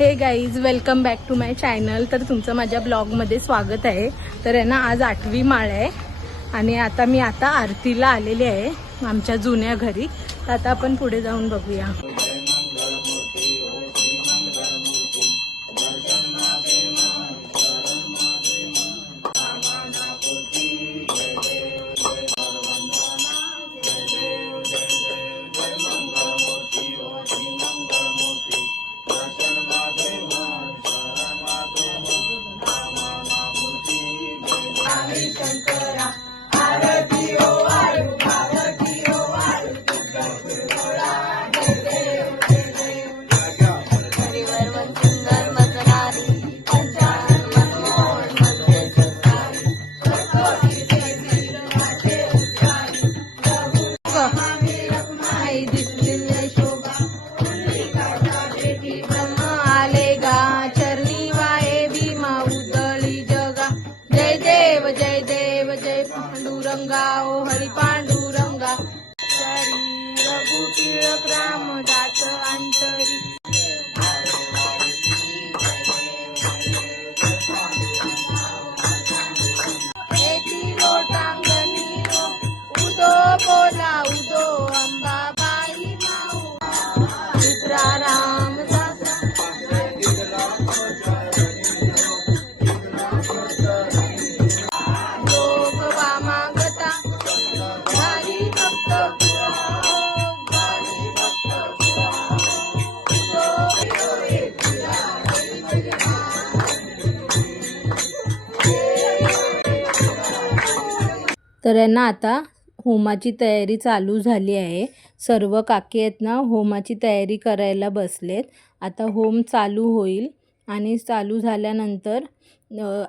Hey guys welcome back to my channel तर तुमचं माझ्या ब्लॉगमध्ये स्वागत आहे. तर आहे ना आज आठवी माळ आहे. आणि आता मी आता आरतीला आलेली आहे आमच्या जुन्या घरी. तर आता आपण पुढे जाऊन बघूया. तर आहे ना आता होमाची तयारी चालू झाली आहे. सर्व काकी आहेत ना होमाची तयारी करायला बसलेत. आता होम चालू होईल आणि चालू झाल्यानंतर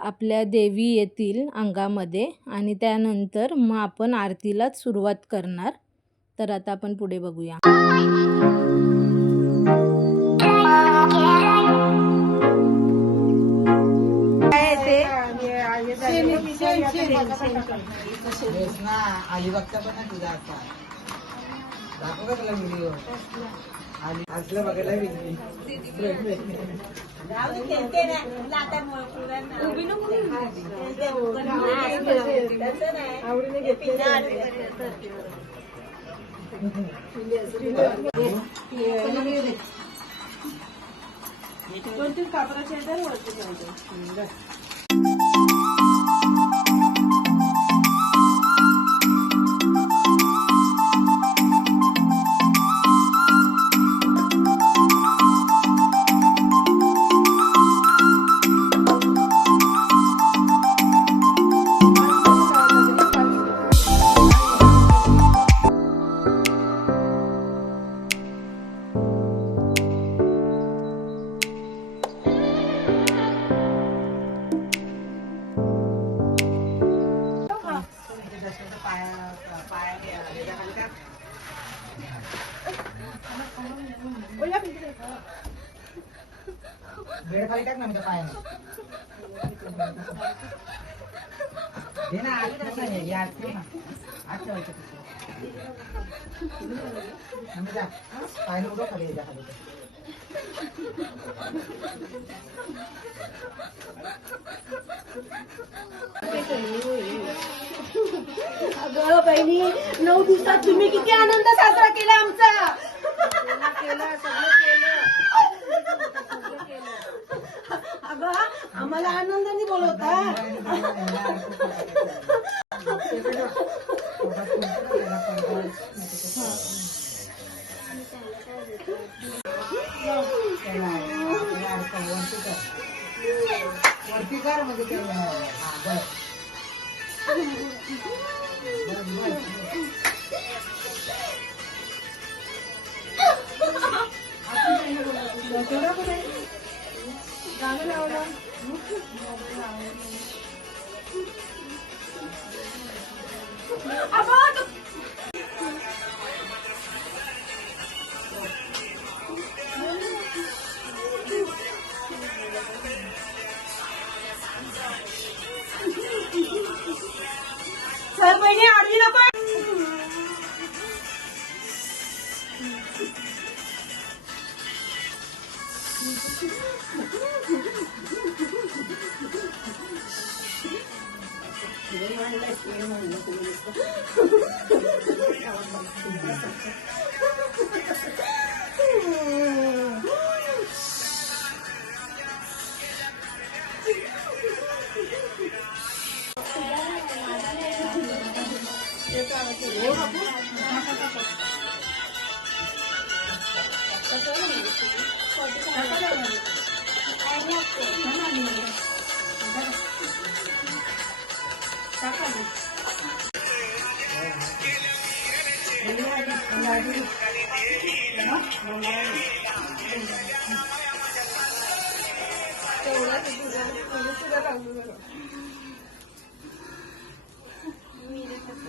आपल्या देवी येतील अंगामध्ये आणि त्यानंतर मग आपण आरतीलाच सुरुवात करणार. तर आता आपण पुढे बघूया. आई बघता पण ना तुझा आता. दाखव का तुला व्हिडिओ आणि असलं बघायला वेगळी बेड खाली टाक ना. आमच्या पायाने ना जा. उडव खाली खाली अगं बहिणी नऊ दिवसात तुम्ही किती आनंद साजरा केला आमचा. अगं आम्हाला आनंदाने बोलवता. वरती कर म्हणजे Abado! Sir, my name Arjuna. 読まないのこの。ते, हा, बस. बस, बस. सर बहिणी आडवी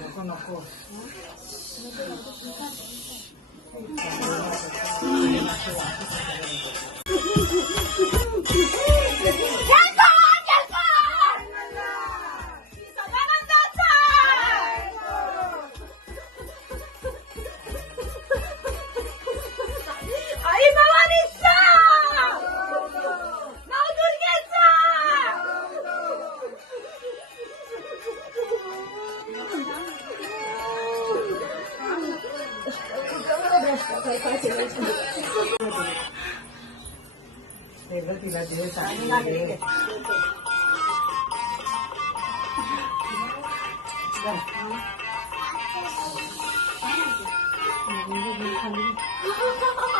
नको नको नको आई सगळं तिला दिले सांगितले दानंदाचा देव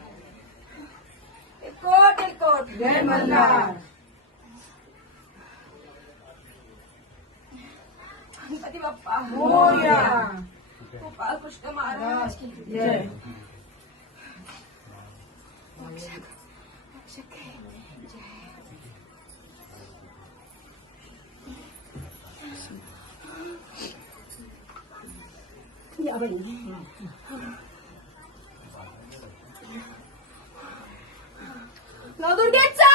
एकोट एकोट जय मल्हार. गणपती बाप्पा. मोरया. गोपाळ कृष्ण महाराज की जय नवदुर्गेचा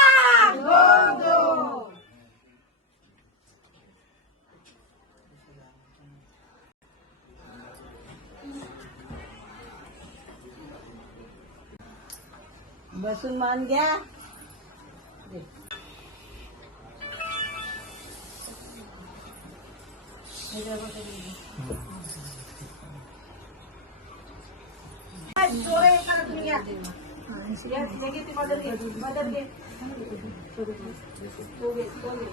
बसून मान घ्या जोरे या, हे घे, ती मदत घे मदत घे तो घे, तो घे.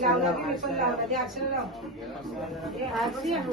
लावला की मी पण लावला. ते अक्षर लाव हे आरती आहे.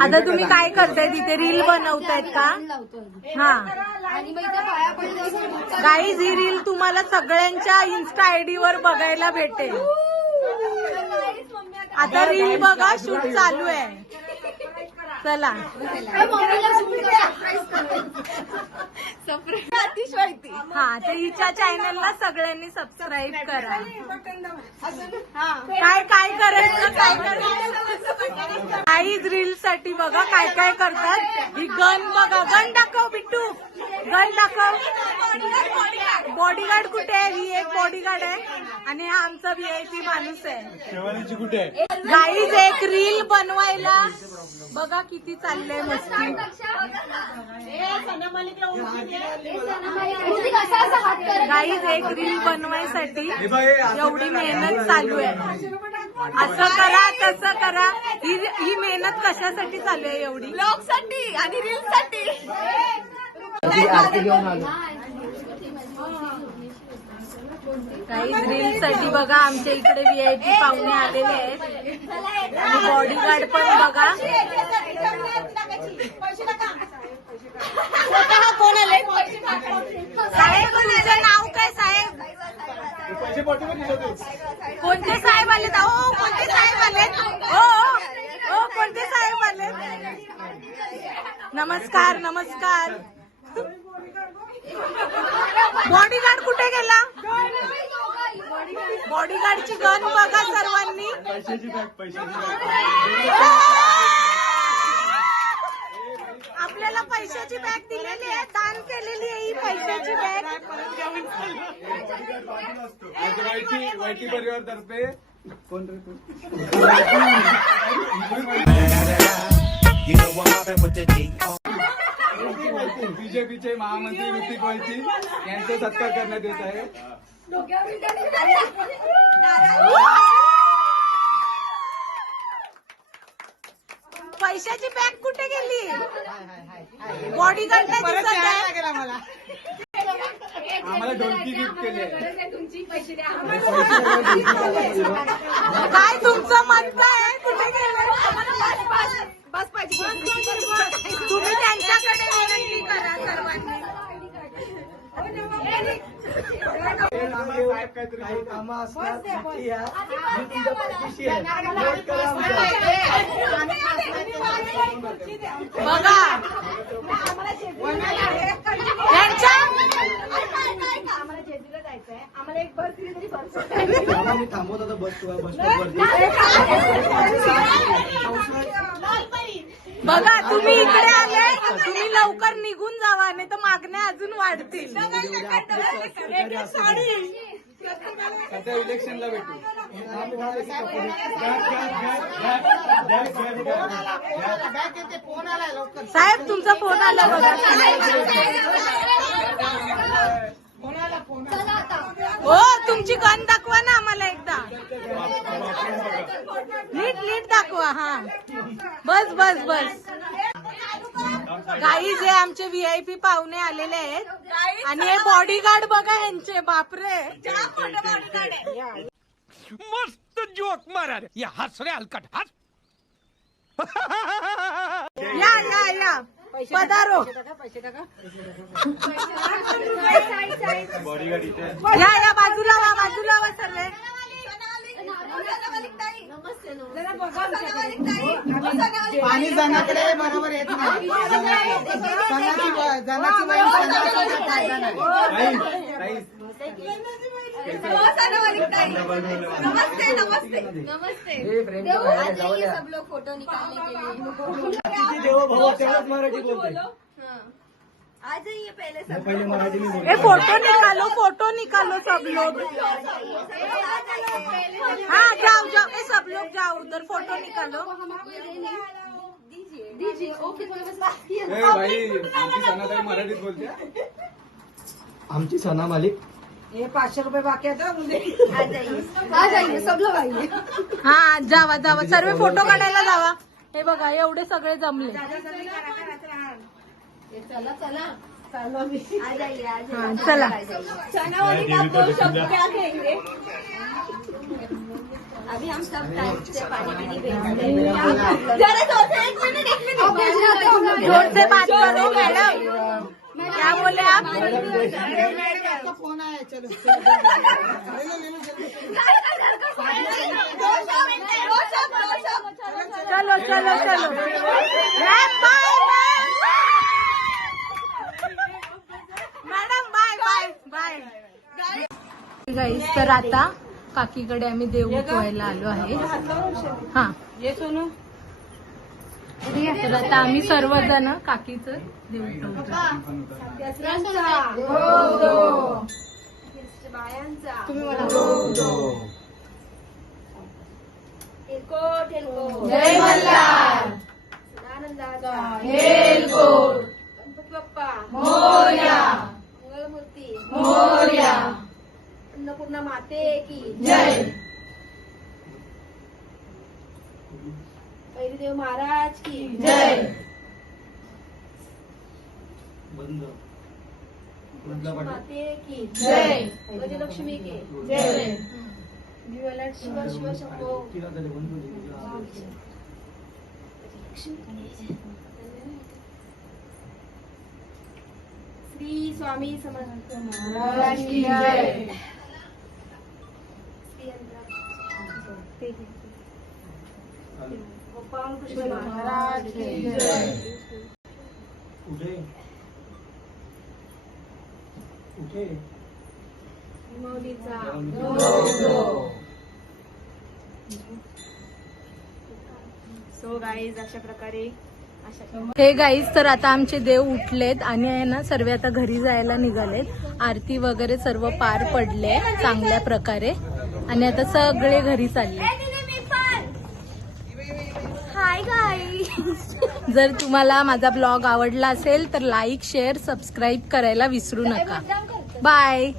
आता तुम्ही काय करताय? तिथे रील बनवतायत का? हा. आणि मग इथे पाया पडले गाईज ही रील तुम्हाला सगळ्यांच्या इन्स्टा आयडी वर बघायला भेटेल. आता रील बघा शूट चालू आहे. चला. हा तर हिच्या चॅनलला सगळ्यांनी सबस्क्राईब करा. काय काय करायचं काय करायचं काहीच रील साठी बघा काय काय करतात. ही गन बघा. गन दाखव बिट्टू. गन दाखव. बॉडीगार्ड कुठे आहे? ही एक बॉडीगार्ड आहे. आणि हा आमचा व्हीआयपी माणूस आहे. कुठे गाईज एक रील बनवायला. बघा किती चाललंय मस्ती. गाईज एक रील बनवायसाठी एवढी मेहनत चालू आहे. असं करा तसं करा. ही ही मेहनत कशासाठी चालू आहे एवढी? ब्लॉगसाठी आणि रील साठी ती आरती घेऊन आलो काही रील साठी बघा आमच्या इकडे व्हीआयपी पाहुणे आलेले आहेत. आणि बॉडीगार्ड पण बघा. साहेब तुमचं नाव काय साहेब? कोणते साहेब आले हो कोणते साहेब आले हो, हो हो. कोणते साहेब आले नमस्कार नमस्कार. बॉडीगार्ड कुठे गेला? बॉडीगार्डची गन बघा सर्वांनी. पैशाची बॅग पैशाची बॅग. आपल्याला पैशाची बॅग दिलेली आहे दान केलेली आहे ही पैशाची बॅग. वायटी परिवार तर्फे कोण बीजेपीचे महामंत्री ऋतिक वैती यांचा सत्कार करण्यात येत आहे. पैशाची बॅग कुठे गेली? मला आम्हाला. गिफ्ट केली आहे. काय तुमचं मत काय आमच्या. बघा मी थांबवत बस बस बघा तुम्ही इकडे आले लवकर निघून जावा नाही तर मागण्या अजून वाढतील. सध्या इलेक्शनला भेटू. साहेब तुमचा फोन आला बघा. हो तुमची गन दाखवा ना आम्हाला एकदा. नीट नीट दाखवा हा. बस बस बस. काही जे आमचे व्हीआयपी पाहुणे आलेले आहेत. आणि हे बॉडीगार्ड बघा यांचे बापरे. मस्त जोक मारा या हस रे हलकट हस. या या या. पधारो. बॉडीगार्ड इथे या या बाजूला वा बाजूला वा सर्वे पाणी जनाकडे बरोबर येत नाही. जनाची फायदा नाही ताई, सब लोग फोटो निकालने के लिए मराठी बोलते. आ जाइए पहले सब पहिले मराठी मी ए फोटो निकालो फोटो निकालो सब लोग हाँ जाओ जाओ ए सब लोग जाओ उधर फोटो निकालो दीजिए दीजिए ओके भाई आमची मराठीत बोलते आमची सना मालिक आ जाइए आ जाइए सब लोग आइए हा जावा जावा सर्व फोटो काढायला जावा हे बघा एवढे सगळे जमले चला चला। चलो आ जाइए आ जाइए। हा, चला। चना वाली आप दो सब क्या कहेंगे अभी हम सब टाइम से पानी पीने भेजते हैं जरा डोसे एक मिनट एक मिनट ज़ोर से बात करो मैडम। क्या बोले आप? आपका फ़ोन आया चलो। चलो चलो चलो। गाईस तर आता काकीकडे आम्ही देव उठवायला आलो आहे. हा. ये सोनू तर आता आम्ही सर्वजण काकीचं देव उठवतो. तुम्ही मला माते की जय. देव महाराज की जय. माते की जय. गजलक्ष्मी के जय. शिव शिव शंभो. श्री स्वामी समर्थ महाराज की जय. गोपाल कृष्ण महाराज महाराज की जय. कुठे कुठे मौलीचा. सो गाईज अशा प्रकारे अशा हे गाईज तर आता आमचे देव उठलेत आणि आहे ना सर्व आता घरी जायला निघालेत. आरती वगैरे सर्व पार पडले चांगल्या प्रकारे. आणि आता सगळे घरी चालले. जर तुम्हाला माझा ब्लॉग आवडला असेल तर लाईक शेअर सबस्क्राईब करायला विसरू नका. बाय